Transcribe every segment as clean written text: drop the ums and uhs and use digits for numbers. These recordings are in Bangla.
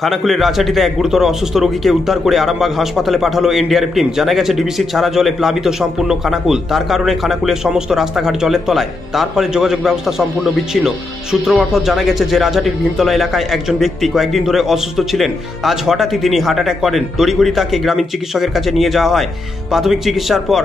খানাকুলের রাজাটিতে এক গুরুতর অসুস্থ রোগীকে উদ্ধার করে আরামবাগ হাসপাতালে পাঠালো এনডিআরএফ টিম। জানা গেছে ডিবিসির ছাড়া জলে প্লাবিত সম্পূর্ণ খানাকুল। তার কারণে খানাকুলের সমস্ত রাস্তাঘাট জলের তলায়, তার ফলে যোগাযোগ ব্যবস্থা সম্পূর্ণ বিচ্ছিন্ন। সূত্র মারফত জানা গেছে যে রাজাটির ভীমতলা এলাকায় একজন ব্যক্তি কয়েকদিন ধরে অসুস্থ ছিলেন। আজ হঠাৎই তিনি হার্ট অ্যাটাক করেন। তড়িঘড়ি তাকে গ্রামীণ চিকিৎসকের কাছে নিয়ে যাওয়া হয়। প্রাথমিক চিকিৎসার পর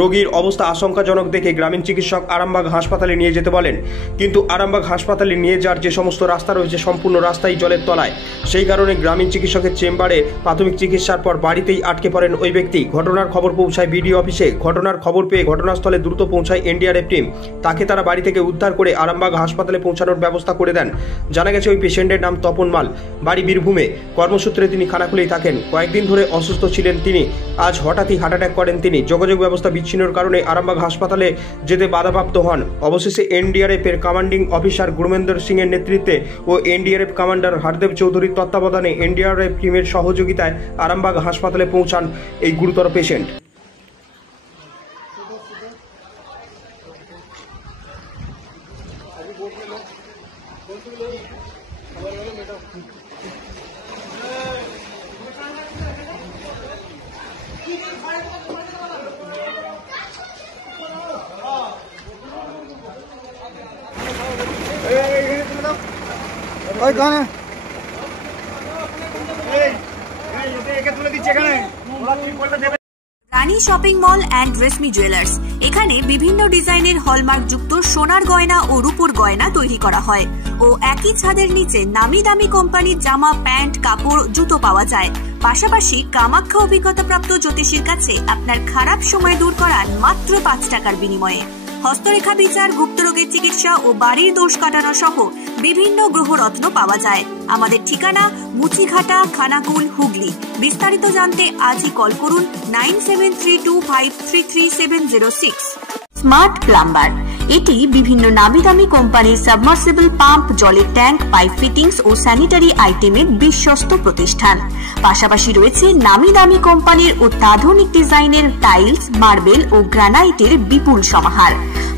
রোগীর অবস্থা আশঙ্কাজনক দেখে গ্রামীণ চিকিৎসক আরামবাগ হাসপাতালে নিয়ে যেতে বলেন, কিন্তু আরামবাগ হাসপাতালে নিয়ে যাওয়ার যে সমস্ত রাস্তা রয়েছে সম্পূর্ণ রাস্তাই জলের তলায়। সেই কারণে গ্রামীণ চিকিৎসকের চেম্বারে প্রাথমিক চিকিৎসার পর বাড়িতেই আটকে পড়েন ওই ব্যক্তি। ঘটনার খবর পৌঁছায় বিডিও অফিসে। ঘটনার খবর পেয়ে ঘটনাস্থলে দ্রুত পৌঁছায় এনডিআরএফ টিম। তাকে তারা বাড়ি থেকে উদ্ধার করে আরামবাগ হাসপাতালে পৌঁছানোর ব্যবস্থা করে দেন। জানা গেছে ওই পেশেন্টের নাম তপন মাল, বাড়ি বীরভূমে। কর্মসূত্রে তিনি খানাকুলেই থাকেন। কয়েকদিন ধরে অসুস্থ ছিলেন তিনি। আজ হঠাৎই হার্ট অ্যাটাক করেন তিনি। যোগাযোগ ব্যবস্থা বিচ্ছিন্নর কারণে আরামবাগ হাসপাতালে যেতে বাধাপ্রাপ্ত হন। অবশেষে এনডিআরএফ এর কমান্ডিং অফিসার গুরমেন্দ্র সিং এর নেতৃত্বে ও এনডিআরএফ কমান্ডার হরদেব চৌধুরীর তত্ত্বাবধানে এনডিআরএফ টিমের সহযোগিতায় আরামবাগ হাসপাতালে পৌঁছান এই গুরুতর patient. Rani shopping mall and reshmi jewellers. এখানে বিভিন্ন ডিজাইনের হলমার্ক যুক্ত সোনার গয়না ও রূপোর গয়না তৈরি করা হয় ও একই ছাদের নিচে নামি দামি কোম্পানির জামা, প্যান্ট, কাপড়, জুতো পাওয়া যায়। পাশাপাশি কামাখ্যা অভিজ্ঞতাপ্রাপ্ত জ্যোতিষীর কাছে আপনার খারাপ সময় দূর করান মাত্র 5 টাকার বিনিময়ে। হস্তরেখা বিচার, গুপ্তরোগের চিকিৎসা ও বাড়ির দোষ কাটানো সহ বিভিন্ন গ্রহরত্ন পাওয়া যায়। আমাদের ঠিকানা মুচিঘাটা, খানাকুল, হুগলি। বিস্তারিত জানতে আজই কল করুন 9732533706। স্মার্ট প্লাম্বার, এটি বিভিন্ন নামি দামি কোম্পানির সাবমার্সিবল পাম্প, জলের ট্যাঙ্ক, পাইপ ফিটিংস ও স্যানিটারি আইটেমের বিশ্বস্ত প্রতিষ্ঠান। পাশাপাশি রয়েছে নামি দামি কোম্পানির অত্যাধুনিক ডিজাইনের টাইলস, মার্বেল ও গ্রানাইটের বিপুল সমাহার।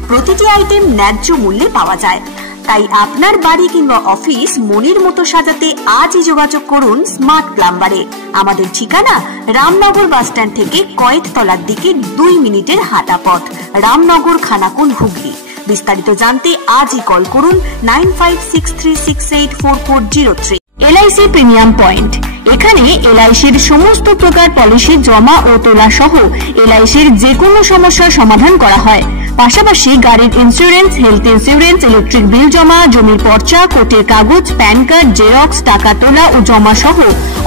প্রতিটি আইটেম ন্যায্য মূল্যে পাওয়া যায়। তাই আপনার বাড়ি কিংবা অফিস মনের মতো সাজাতে আজই যোগাযোগ করুন স্মার্ট প্লাম্বারে। আমাদের ঠিকানা রামনগর বাসস্ট্যান্ড থেকে কয়েততলার দিকে 2 মিনিটের হাঁটা পথ, রামনগর, খানাকুল, হুগলি। বিস্তারিত জানতে আজই কল করুন 9563684403। LIC premium point. এখানে এলআইসির সমস্ত প্রকার পলিসি জমা ও তোলা সহ এলআইসির যে কোনো সমস্যার সমাধান করা হয়। পাশাপাশি গাড়ির insurance, health insurance, electric bill জমা, জমির পর্চা, কোর্টের কাগজ, প্যান কার্ড, জেরক্স, টাকা তোলা ও জমা সহ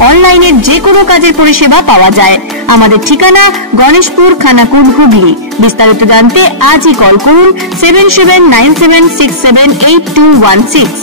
অনলাইনের যে কোনো কাজের পরিষেবা পাওয়া যায়। আমাদের ঠিকানা গণেশপুর, খানাকুল, হুগলি। বিস্তারিত জানতে আজই কল করুন 7797678216।